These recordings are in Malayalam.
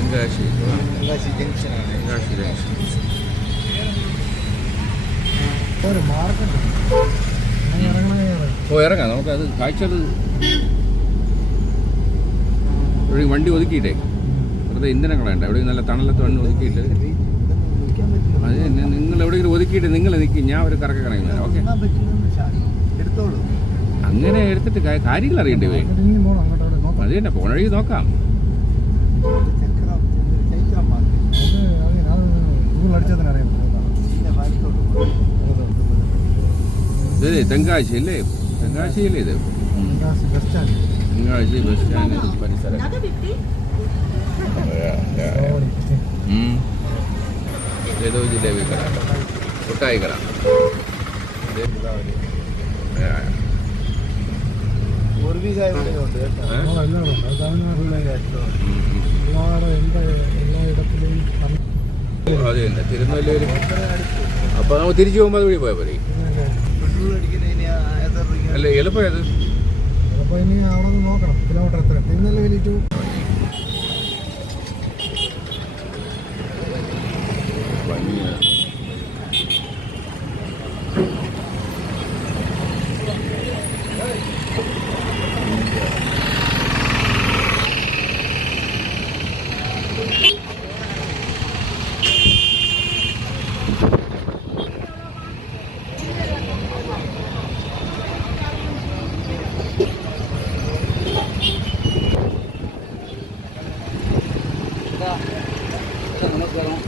ജംഗ്ഷനാണ് തെങ്കാശി ജംഗ്ഷൻ ഒരു ഓ ഇറങ്ങാം. നമുക്ക് അത് ഇവിടെ എവിടെ വണ്ടി ഒതുക്കിയിട്ടെ. വെറുതെ ഇന്ധനം കളയണ്ട എവിടെ നല്ല തണലത്ത് വണ്ടി ഒതുക്കിയിട്ട്. അത് നിങ്ങൾ എവിടെയെങ്കിലും ഒതുക്കിയിട്ട് നിങ്ങൾ നിൽക്കും ഞാൻ ഒരു കറക്ക കളയുന്നത് ഓക്കെ? അങ്ങനെ എടുത്തിട്ട് കാര്യങ്ങൾ അറിയണ്ടേ അത് തന്നെ. പോണ വഴി നോക്കാം. ഇതേ തെങ്കാശി അല്ലേ തെങ്കാശിയല്ലേ ഇത്? തെങ്കാശി ബസ് സ്റ്റാൻഡ് പരിസരം. ഏതോ ജിലേബി കട മുട്ടായി കട ഒരു ആ, പൂർവികായ ഉണ്ട്. കേട്ടോ? എല്ലാം ഉണ്ട്. തമിഴ്നാട്ടിലെ എല്ലാ ഇടത്തിലെയും അത് തന്നെ അപ്പോൾ നമ്മൾ തിരിച്ചു പോകുമ്പോൾ അത് വഴി പോയാൽ പോലെ അല്ലേ എളുപ്പം അത് അപ്പോൾ ഇനി അവിടെ നോക്കണം. കിലോമീറ്റർ എത്ര? തിരുനെല്ലവേലി ടു சார் நமஸ்காரம்.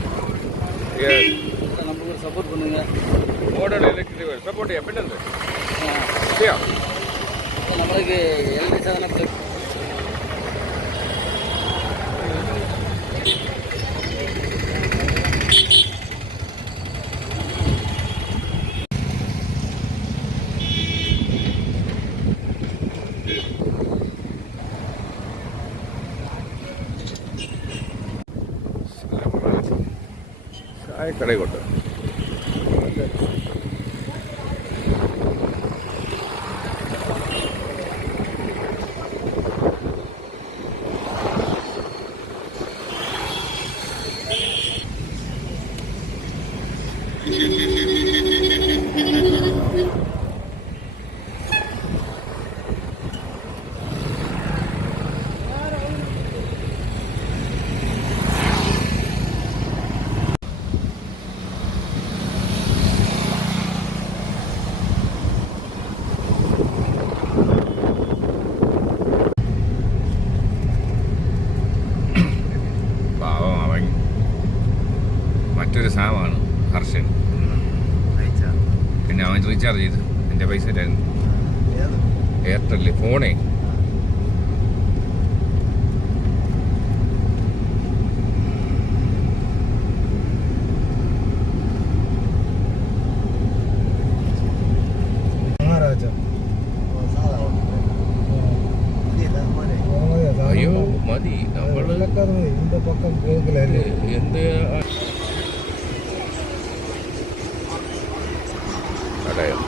சார் நம்ம சப்போர்ட் பண்ணுங்கள் மோடல் எலக்ட்ரிக் சப்போர்ட் எப்படி நம்மளுக்கு எல்பி சாதனை പാവം കടയോ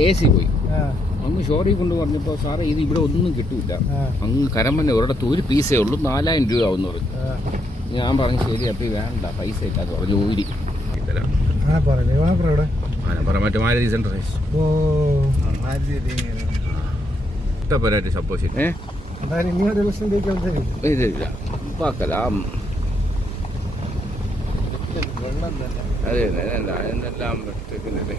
എ സി പോയി അങ്ങ് ഷോറി കൊണ്ട് പറഞ്ഞപ്പോൾ സാറേ ഇത് ഇവിടെ ഒന്നും കിട്ടൂല അങ്ങ് കരമന്നെ ഒരിടത്ത് ഒരു പീസേ ഉള്ളൂ നാലായിരം രൂപ ആവും പറഞ്ഞു. ഞാൻ പറഞ്ഞു ശരി അപ്പം വേണ്ട പൈസ ഇല്ലാന്ന് പറഞ്ഞു ഊരി മറ്റേ മാരുതി സെന്റർ ഓ. ഇഷ്ടപ്പെടാറ്റ് സപ്പോസ് ഏ? ഇതില്ല പാക്കലാം അതെ എന്നെല്ലാം വെട്ടിക്കുന്നില്ലേ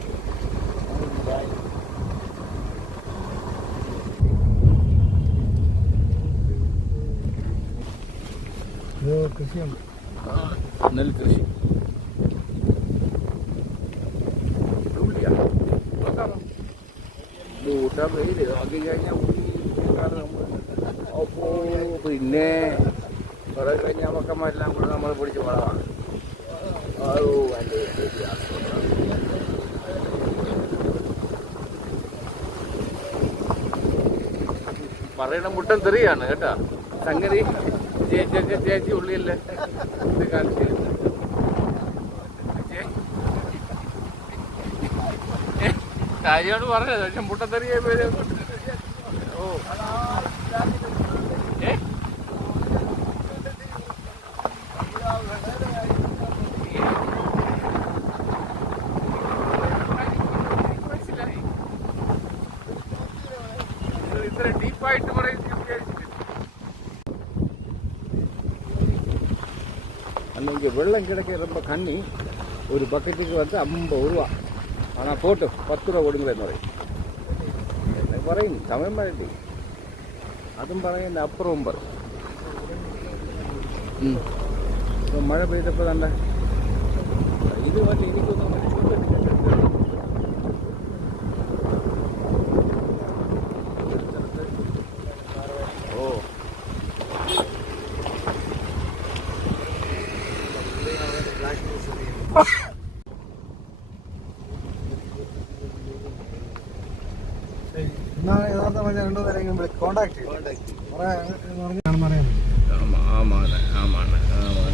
ഇത് കൃഷിയാണ് നെൽകൃഷി അപ്പോ പിന്നെ കുറെ കഴിഞ്ഞ മക്കന്മാരെല്ലാം കൂടെ നമ്മൾ പിടിച്ച് വളമാണ് പറയണ മുട്ടൻ തെറിയാണ് കേട്ടാ. സംഗതി ചേച്ചി ചേച്ചി ഉള്ളിയല്ലേ ഇത് കാണിച്ച് കാര്യമാണ് പറഞ്ഞത്. പക്ഷെ മുട്ടത്തെറിയ പേര്. ഓ. വെള്ളം ரொம்ப കണ്ണി ഒരു ബക്കറ്റിക്ക് വന്ന് അമ്പത് രൂപ. ആണാ പോട്ട്. പത്ത് രൂപ കൊടുങ്ങളെന്ന് പറയും. പറയും സമയം പറയണ്ടേ? അതും പറയുന്ന അപ്പുറവും പറയും മഴ പെയ്തപ്പോൾ തന്നെ ഇത് വന്ന് എനിക്കൊന്നും ശരി എന്നാ യഥാർത്ഥ പറഞ്ഞ രണ്ടുപേരെങ്കിലും കോണ്ടാക്ട് ചെയ്യും കുറെ എന്ന് പറഞ്ഞാണെന്ന് അറിയാം ആമാ ആമാണ് ആമാണ് ആമാണ്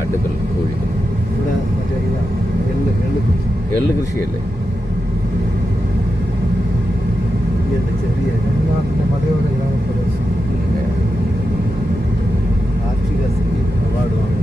ആട്ടുകൾ ഒഴിക്കുന്നു എള്ള് കൃഷിയല്ലേ? ചെറിയ മതയോടെ ഗ്രാമപ്രദേശം. ആർഷിക അവാർഡ് വാങ്ങി.